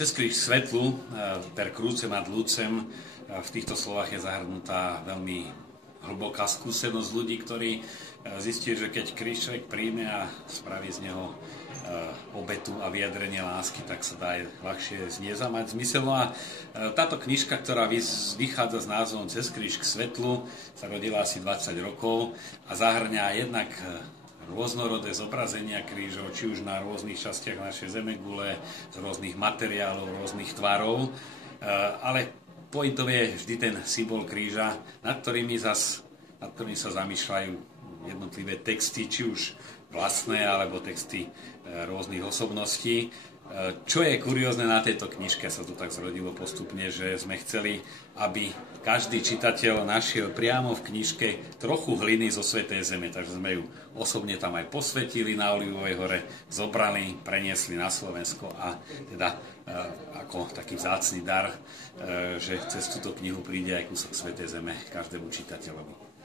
Cez kríž svetlu, per crucem ad lucem, v týchto slovách je zahrnutá veľmi hlboká skúsenosť ľudí, ktorí zistili, že keď kríž človek príjme a spraví z neho obetu a vyjadrenie lásky, tak sa dá ľahšie z nej mať zmysel. No a táto knižka, ktorá vychádza s názvom Cez kríž k svetlu, sa rodila asi 20 rokov a zahrňa jednak rôznorodé zobrazenia krížov, či už na rôznych častiach našej zemegule, z rôznych materiálov, rôznych tvarov, ale pointom je vždy ten symbol kríža, nad ktorým sa zamýšľajú jednotlivé texty, či už vlastné, alebo texty rôznych osobností. Čo je kuriózne na tejto knižke, sa to tak zrodilo postupne, že sme chceli, aby každý čitateľ našiel priamo v knižke trochu hliny zo Svätej Zeme, takže sme ju osobne tam aj posvetili na Olivovej hore, zobrali, preniesli na Slovensko a teda ako taký vzácny dar, že cez túto knihu príde aj kúsok Svätej Zeme každému čitateľovi.